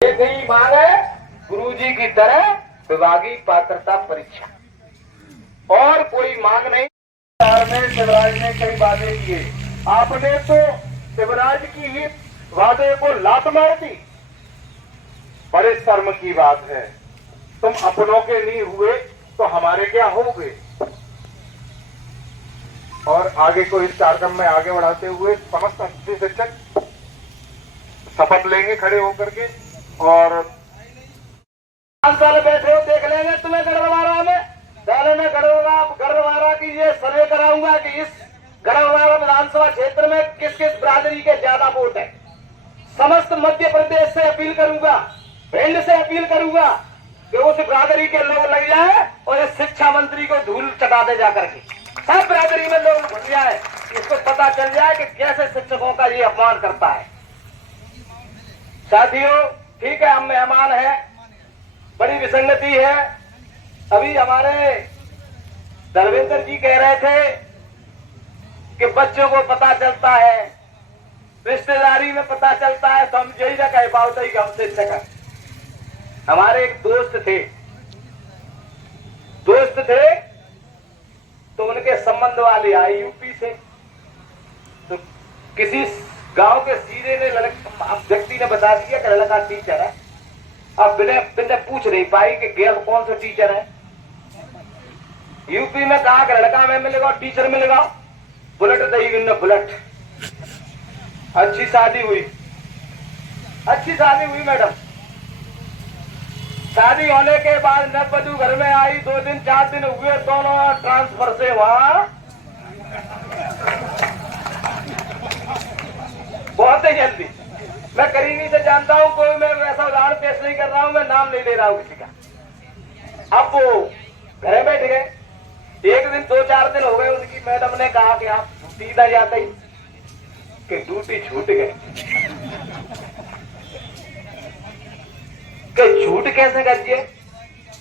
एक ही मांग है गुरुजी की तरह विभागीय पात्रता परीक्षा और कोई मांग नहीं। शिवराज ने कई वादे किए, आपने तो शिवराज की ही वादे को लात मार दी। बड़े शर्म की बात है, तुम अपनों के नहीं हुए तो हमारे क्या होगे। और आगे को इस कार्यक्रम में आगे बढ़ाते हुए समस्त अंशुल शिक्षक शपथ लेंगे खड़े होकर के। और 5 साल बैठे हो, देख लेंगे तुम्हें गढ़वारा में। पहले मैं गढ़वारा की ये सर्वे कराऊंगा कि इस गढ़वारा विधानसभा क्षेत्र में किस किस बिरादरी के ज्यादा वोट है। समस्त मध्य प्रदेश से अपील करूंगा, भिंड से अपील करूंगा कि उस बिरादरी के लोग लग जाए और इस शिक्षा मंत्री को धूल चटा दे जाकर के। सब बिरादरी में लोग घुस जाए, इसको पता चल जाए कि कैसे शिक्षकों का ये अपमान करता है। साथियों, ठीक है, हम मेहमान हैं, बड़ी विसंगति है। अभी हमारे धर्मेंद्र जी कह रहे थे कि बच्चों को पता चलता है, रिश्तेदारी में पता चलता है, तो हम यही ना कह पाते कि हम शिक्षक हैं। हमारे एक दोस्त थे तो उनके संबंध वाले आए यूपी से, तो किसी गांव के सीधे ने व्यक्ति ने बता दिया कि लड़का टीचर है। अब बिना पूछ नहीं पाई कि गेल कौन सा टीचर है। यूपी में कहा कि लड़का में मिलेगा, टीचर मिलेगा, बुलेट देगी न बुलेट। अच्छी शादी हुई मैडम। शादी होने के बाद नववधू घर में आई, 2 दिन 4 दिन हुए, दोनों ट्रांसफर से वहां बहुत ही जल्दी। मैं करीबी से जानता हूं, कोई मैं वैसा उदाहरण पेश नहीं कर रहा हूं, मैं नाम नहीं ले रहा हूं किसी का। अब वो घर बैठ गए, 1 दिन 2-4 दिन हो गए, उनकी मैडम ने कहा कि आप छुट्टी ना जाते ही कि ड्यूटी छूट गए। कि झूठ कैसे करिए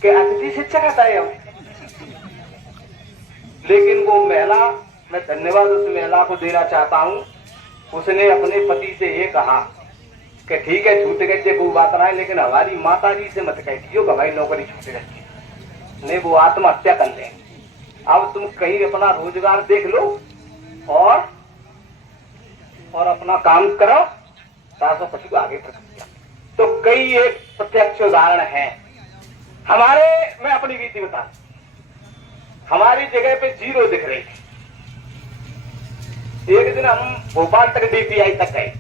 कि अतिथि शिक्षक हटाए हम। लेकिन वो महिला, मैं धन्यवाद उस महिला को देना चाहता हूं, उसने अपने पति से ये कहा कि ठीक है छूट गए, कोई बात ना है, लेकिन हमारी माता जी से मत कहिए कि भाई नौकरी छूट गई, नहीं वो आत्महत्या कर ले। अब तुम कहीं अपना रोजगार देख लो और अपना काम करो, सासों पति को आगे प्रक्रिया। तो कई एक प्रत्यक्ष उदाहरण है हमारे। मैं अपनी बीती बता, हमारी जगह पे 0 दिख रही थी। एक दिन हम भोपाल तक डीपीआई तक गए,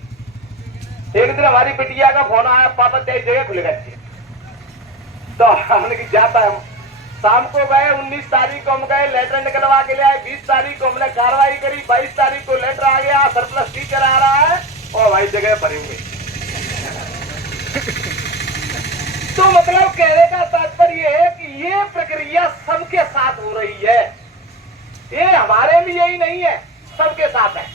एक दिन हमारी बिटिया का फोन आया, पापा तेरी जगह खुल गई। तो हमने की जाता है, शाम को गए, 19 तारीख को हम गए, लेटर निकलवा के ले आए, 20 तारीख को हमने कार्रवाई करी, 22 तारीख को लेटर आ गया, सरप्लस टीचर आ रहा है और भाई जगह भरी हुई। तो मतलब कहने का तात्पर्य है कि ये प्रक्रिया सबके साथ हो रही है, ये हमारे लिए ही नहीं है, सबके साथ है।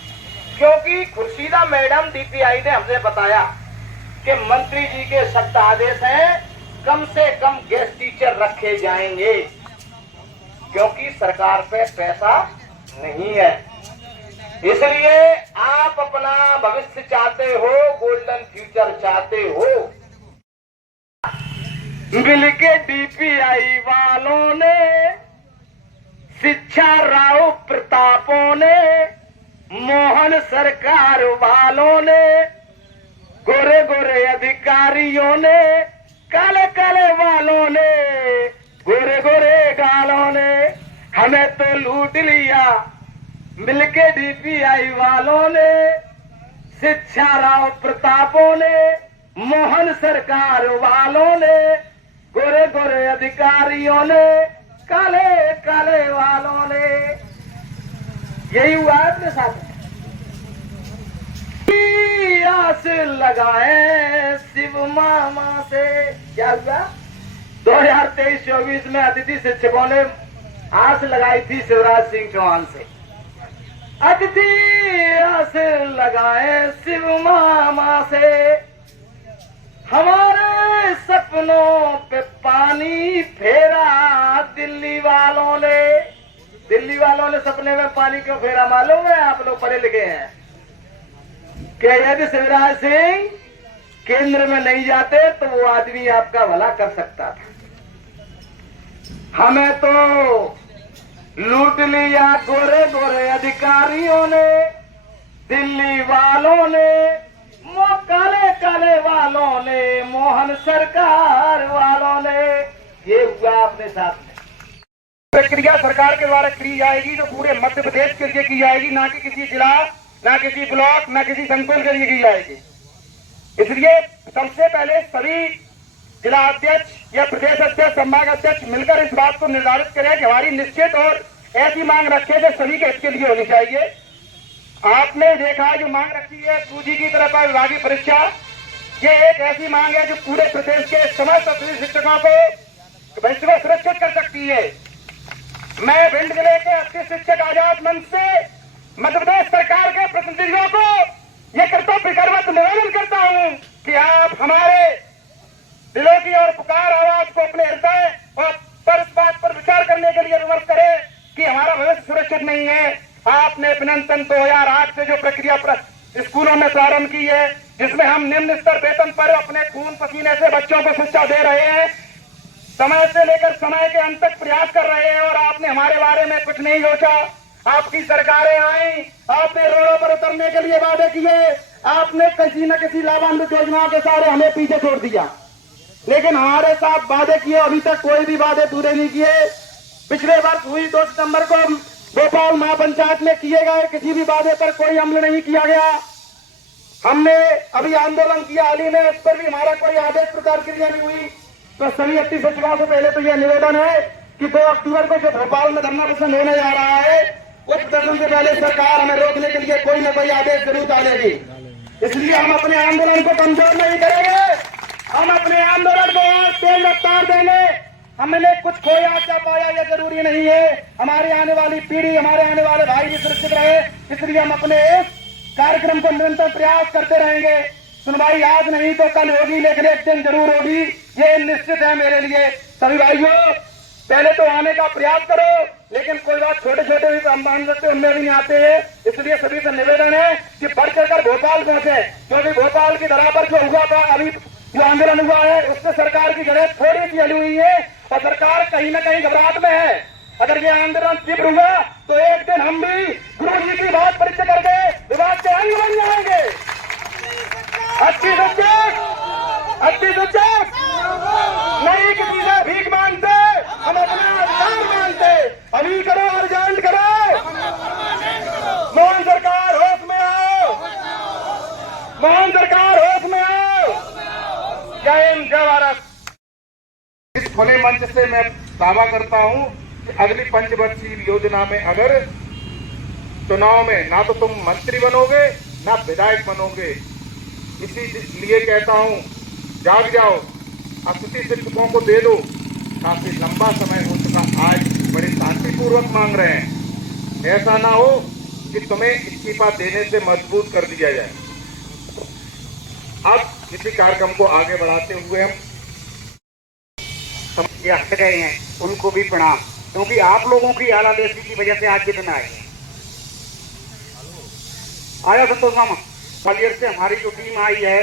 क्योंकि खुर्शीदा मैडम डीपीआई ने हमसे बताया कि मंत्री जी के सख्त आदेश हैं, कम से कम गेस्ट टीचर रखे जाएंगे, क्योंकि सरकार पे पैसा नहीं है। इसलिए आप अपना भविष्य चाहते हो, गोल्डन फ्यूचर चाहते हो, मिलके डीपीआई वालों ने, शिक्षा राव प्रतापों ने, मोहन सरकार वालों ने, गोरे गोरे अधिकारियों ने, काले काले वालों ने, गोरे गोरे गालों ने हमें तो लूट लिया। मिलके डीपीआई वालों ने, शिक्षा राव प्रतापों ने, मोहन सरकार वालों ने, गोरे गोरे अधिकारियों ने, काले काले वालों ने। यही हुआ है अपने साथ। आस लगाए शिव मामा से, क्या हुआ 2023-24 में अतिथि शिक्षकों ने आस लगाई थी शिवराज सिंह चौहान से। अतिथि आस लगाए शिव मामा से, हमारे सपनों पे पानी फेरा दिल्ली वालों ने। दिल्ली वालों ने सपने में पानी क्यों फेरा मालूम है? आप लोग पढ़े लिखे हैं कि यदि शिवराज सिंह केंद्र में नहीं जाते तो वो आदमी आपका भला कर सकता था। हमें तो लूट लिया गोरे गोरे अधिकारियों ने, दिल्ली वालों ने, काले काले वालों ने, मोहन सरकार वालों ने। ये हुआ अपने साथ में। प्रक्रिया सरकार के द्वारा की जाएगी जो पूरे मध्य प्रदेश के लिए की जाएगी, ना कि किसी जिला, ना किसी ब्लॉक, ना किसी संकुल के लिए की जाएगी। इसलिए सबसे पहले सभी जिला अध्यक्ष या प्रदेश अध्यक्ष, संभाग अध्यक्ष मिलकर इस बात को निर्धारित करें कि हमारी निश्चित और ऐसी मांग रखे जो सभी के हित के लिए होनी चाहिए। आपने देखा जो मांग रखी है 2G की तरफ विभागीय परीक्षा, ये एक ऐसी मांग है जो पूरे प्रदेश के समस्त शिक्षकों को भविष्य को सुरक्षित कर सकती है। मैं भिंड जिले के 80 शिक्षक आजाद मंच से मध्य प्रदेश सरकार के प्रतिनिधियों को ये कर्तव्यपूर्वक निवेदन करता हूं कि आप हमारे दिलों की और पुकार आवाज को अपने हृदय और पर इस बात पर विचार करने के लिए विमर्श करें कि हमारा भविष्य सुरक्षित नहीं है। आपने अभिनंदन 2008 से जो प्रक्रिया स्कूलों में प्रारंभ की है, जिसमें हम निम्न स्तर वेतन पर अपने खून पसीने से बच्चों को शिक्षा दे रहे हैं, समय से लेकर समय के अंत तक प्रयास कर रहे हैं, और आपने हमारे बारे में कुछ नहीं सोचा। आपकी सरकारें आई, आपने रोडों पर उतरने के लिए वादे किए, आपने किसी न किसी लाभान्वित योजनाओं के सारे हमें पीछे छोड़ दिया, लेकिन हमारे साथ वादे किए अभी तक कोई भी वादे पूरे नहीं किए। पिछले वर्ष हुई 2 सितंबर को भोपाल महापंचायत में किए गए किसी भी वादे पर कोई अमल नहीं किया गया। हमने अभी आंदोलन किया हाल ही में, उस पर भी हमारा कोई आदेश प्रकार क्रिया नहीं हुई। तो सभी 80 सचिवों से पहले तो यह निवेदन है कि 2 अक्टूबर को जो भोपाल में धरना प्रदर्शन होने जा रहा है, उस प्रदर्शन से पहले सरकार हमें रोकने के लिए कोई न कोई आदेश जरूर डालेगी। इसलिए हम अपने आंदोलन को कमजोर नहीं करेंगे, हम अपने आंदोलन को तेज रफ्तार देंगे। हमने कुछ खोया क्या पाया यह जरूरी नहीं है, हमारे आने वाली पीढ़ी, हमारे आने वाले भाई भी सुरक्षित रहे, इसलिए हम अपने इस कार्यक्रम को निरंतर प्रयास करते रहेंगे। सुनवाई आज नहीं तो कल होगी, लेकिन एक दिन जरूर होगी, ये निश्चित है मेरे लिए। सभी भाइयों, पहले तो आने का प्रयास करो, लेकिन कोई बात छोटे छोटे भी हम मान सकते उनमें भी नहीं आते हैं। इसलिए सभी से निवेदन है कि बढ़ चढ़कर भोपाल पहुंचे, क्योंकि भोपाल की धरा पर जो हुआ था, अभी जो आंदोलन हुआ है, उससे सरकार की जगह थोड़ी सी हली हुई है और सरकार कहीं न कहीं घबराहट में है। अगर ये आंदोलन तीव्र हुआ तो एक दिन हम भी गुरु जी की बात परीक्षा करके विवाद के अंग बन जाएंगे। अच्छी सच्चेक नहीं किसी से भीख मांगते, हम अपना अधिकार मांगते। अभी करो, अर्जेंट करो। मोहन सरकार होश में आओ, मोहन सरकार होश में आओ। जय हिंद, जय भारत। इस खुले मंच से मैं दावा करता हूं कि अगली पंचवर्षीय योजना में अगर चुनाव में ना तो तुम मंत्री बनोगे ना विधायक बनोगे, इसीलिए कहता हूं जाग जाओ, 80 शिक्षकों को दे दो। काफी लंबा समय हो चुका, आज बड़े शांतिपूर्वक मांग रहे हैं। ऐसा ना हो कि तुम्हें इस्तीफा देने से मजबूर कर दिया जाए। अब इसी कार्यक्रम को आगे बढ़ाते हुए हम हट गए हैं, उनको भी प्रणाम, क्योंकि आप लोगों की आलादेशी की वजह से आज जितना आया संतोष मामा ग्वालियर से हमारी जो टीम आई है,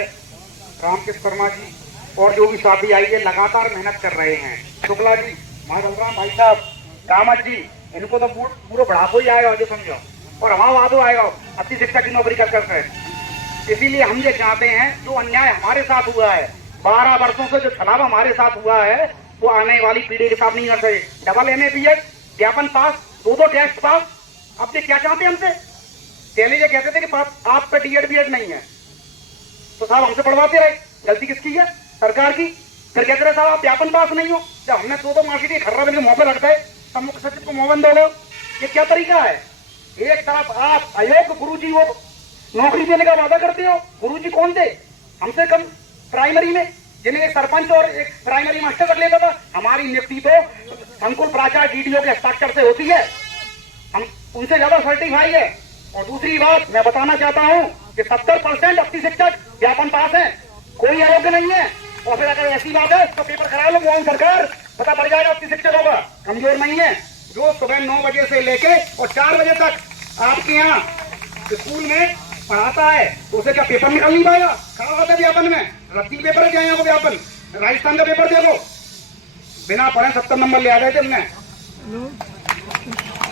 रामकृष्ण शर्मा जी और जो भी साथी आई है, लगातार मेहनत कर रहे हैं। शुक्ला जी, बलराम भाई साहब, कामत जी, इनको तो पूरा बढ़ापो ही आएगा जो समझो, और हमारा वादो आएगा 80 शिक्षक की नौकरी कर। इसीलिए हम ये चाहते हैं जो अन्याय हमारे साथ हुआ है, 12 वर्षों से जो छलावा हमारे साथ हुआ है, वो आने वाली पीढ़ी के साथ नहीं कर सके। डबल MA BEd, ज्ञापन पास, 2 टेस्ट पास। अब ये क्या चाहते हैं हमसे? पहले ये कहते थे कि आप पे DEd BEd नहीं है, तो साहब हमसे पढ़वाते रहे। गलती किसकी है? सरकार की। फिर कहते रहे साहब आप ज्ञापन पास नहीं हो। जब हमने 2 मार्कशीट खर्रा बन के मुंह पे रखता है, तब मुख्य सचिव को मोहन दोगे। ये क्या तरीका है? एक तरफ आप अयोग्य गुरुजी को नौकरी देने का वादा करते हो। गुरुजी कौन थे? हमसे कम प्राइमरी में, जिन्हें एक सरपंच और एक प्राइमरी मास्टर कर लेता था। हमारी नियुक्ति तो संकुल प्राचार्य DDO के हस्ताक्षर से होती है, हम उनसे ज्यादा सर्टिफाई है। और दूसरी बात मैं बताना चाहता हूं कि 70% 80 शिक्षक ज्ञापन पास है, कोई अयोग्य नहीं है। और फिर अगर ऐसी बात है तो पेपर करा लो मोहन सरकार, पता पड़ जाएगा 80 शिक्षकों का। कमजोर नहीं है, जो सुबह 9 बजे से लेके और 4 बजे तक आपके यहाँ स्कूल में पढ़ाता है तो उसे क्या पेपर निकल नहीं पाएगा? खड़ा होता है व्यापन में, रत्ती पेपर है क्या यहाँ को व्यापन? राजस्थान का पेपर देखो, बिना पढ़े 70 नंबर ले आ गए थे हमने।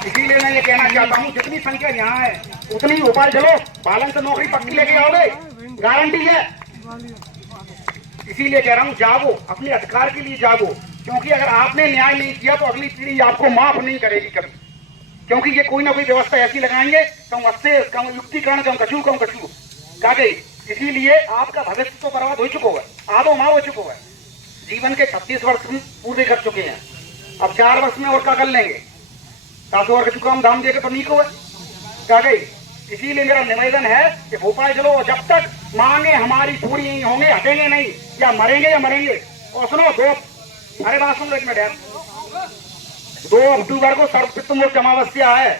इसीलिए मैं ये कहना चाहता हूँ, जितनी संख्या यहाँ है उतनी ही भोपाल चलो, बालन से नौकरी पक्की लेके आओगे, गारंटी है। इसीलिए कह रहा हूँ, जागो, अपने अधिकार के लिए जागो, क्योंकि अगर आपने न्याय नहीं किया तो अगली पीढ़ी आपको माफ नहीं करेगी कभी, क्योंकि ये कोई ना कोई व्यवस्था ऐसी लगाएंगे, कम अस्से कम युक्तिकरण, कम कछू कहा गई। इसीलिए आपका भविष्य तो बर्बाद हो चुका है, आधो माँ हो चुका है। जीवन के 36 वर्ष पूरे कर चुके हैं, अब 4 वर्ष में और क्या कर लेंगे? सासू और कछु काम धाम देकर तो नहीं को कहा गई। इसीलिए मेरा निवेदन है कि भोपाल चलो, जब तक मांगे हमारी पूरी नहीं होंगे, हटेंगे नहीं, या मरेंगे। और सुनो, बात सुन लो एक मिनट, 2 अक्टूबर को सर्वपितृमोक्ष अमावस्या है,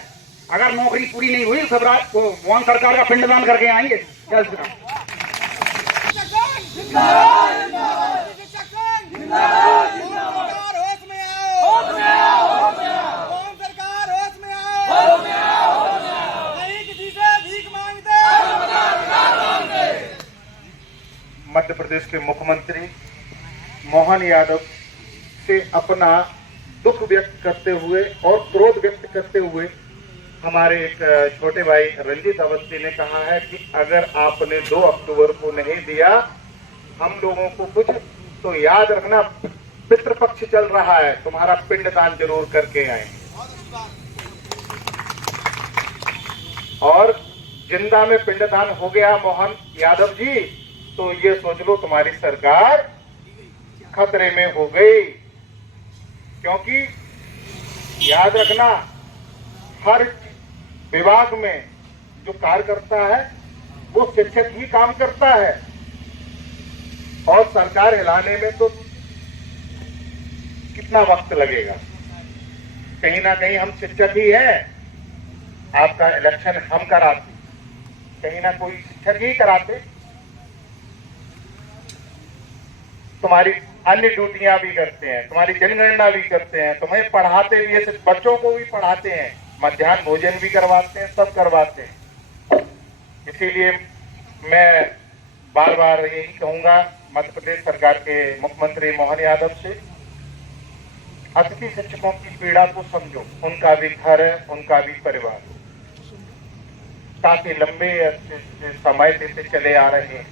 अगर नौकरी पूरी नहीं हुई तो मोहन सरकार का पिंडदान करके आएंगे। मध्य प्रदेश के मुख्यमंत्री मोहन यादव से अपना दुख व्यक्त करते हुए और क्रोध व्यक्त करते हुए हमारे एक छोटे भाई रंजीत अवस्थी ने कहा है कि अगर आपने 2 अक्टूबर को नहीं दिया हम लोगों को कुछ, तो याद रखना पितृपक्ष चल रहा है, तुम्हारा पिंडदान जरूर करके आए। और जिंदा में पिंडदान हो गया मोहन यादव जी, तो ये सोच लो तुम्हारी सरकार खतरे में हो गई। क्योंकि याद रखना, हर विभाग में जो कार्य करता है वो शिक्षक ही काम करता है, और सरकार हिलाने में तो कितना वक्त लगेगा। कहीं ना कहीं हम शिक्षक ही हैं, आपका इलेक्शन हम कराते, कहीं ना कोई शिक्षक ही कराते, तुम्हारी अन्य ड्यूटियां भी करते हैं, तुम्हारी जनगणना भी करते हैं, तुम्हें पढ़ाते भी है, सिर्फ बच्चों को भी पढ़ाते हैं, मध्याह्न भोजन भी करवाते हैं, सब करवाते हैं। इसीलिए मैं बार बार यही कहूंगा मध्य प्रदेश सरकार के मुख्यमंत्री मोहन यादव से, अतिथि शिक्षकों की पीड़ा को समझो, उनका भी घर है, उनका भी परिवार, काफी लंबे समय से चले आ रहे हैं,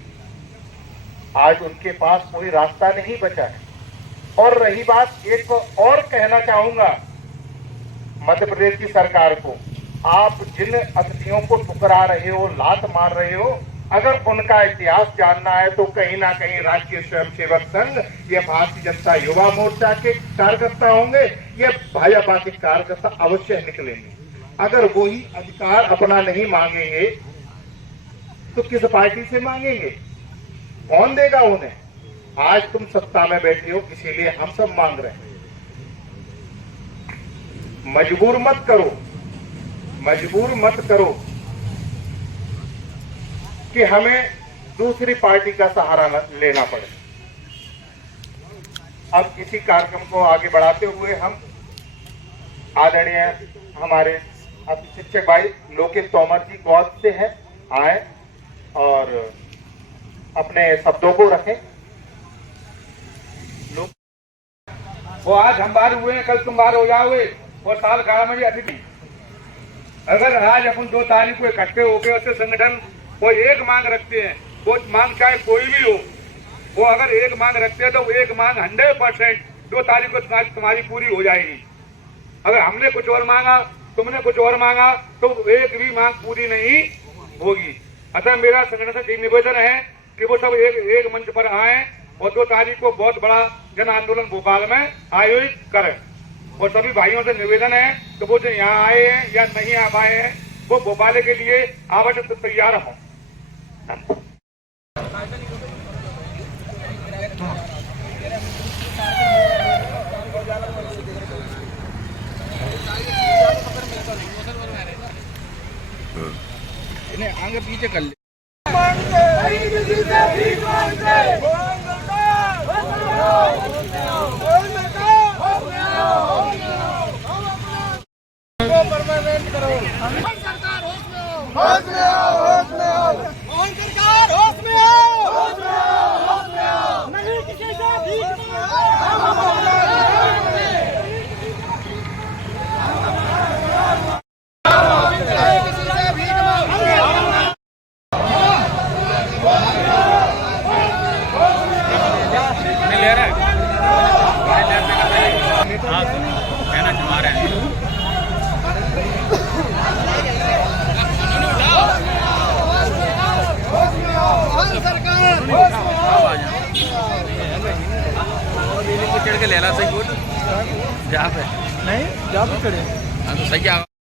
आज उनके पास कोई रास्ता नहीं बचा है। और रही बात, एक और कहना चाहूंगा मध्य प्रदेश की सरकार को, आप जिन अतिथियों को ठुकरा रहे हो, लात मार रहे हो, अगर उनका इतिहास जानना है तो कहीं ना कहीं राष्ट्रीय स्वयंसेवक संघ, ये भारतीय जनता युवा मोर्चा के कार्यकर्ता होंगे, ये भाजपा के कार्यकर्ता अवश्य निकलेंगे। अगर वही अधिकार अपना नहीं मांगेंगे तो किस पार्टी से मांगेंगे? कौन देगा उन्हें? आज तुम सत्ता में बैठे हो, इसीलिए हम सब मांग रहे हैं। मजबूर मत करो कि हमें दूसरी पार्टी का सहारा लेना पड़े। अब इसी कार्यक्रम को आगे बढ़ाते हुए हम आदरणीय हमारे शिक्षक भाई लोकेश तोमर जी गौद से हैं, आए और अपने शब्दों को रखें। वो आज हम बार हुए हैं, कल तुम बार हो जाओगे, और साल 11 में अतिथि। अगर आज अपन 2 तारीख को इकट्ठे होकर उससे संगठन कोई एक मांग रखते हैं, वो मांग चाहे कोई भी हो, वो अगर एक मांग रखते हैं तो वो एक मांग 100% 2 तारीख को तुम्हारी पूरी हो जाएगी। अगर हमने कुछ और मांगा, तुमने कुछ और मांगा, तो एक भी मांग पूरी नहीं होगी। अतः मेरा संगठन से निवेदन है कि वो सब एक मंच पर आए और 2 तारीख को बहुत बड़ा जन आंदोलन भोपाल में आयोजित करें। और सभी भाइयों से निवेदन है कि वो जो यहाँ आए हैं या नहीं आ पाए हैं, वो भोपाल के लिए आवश्यक तैयार हों। इन्हें आगे पीछे कर ले। परमानेंट करो। सरकार होश में आओ। चढ़ के ले ला सही बोल जा पे नहीं जा पे चढ़े हाँ तो सही आ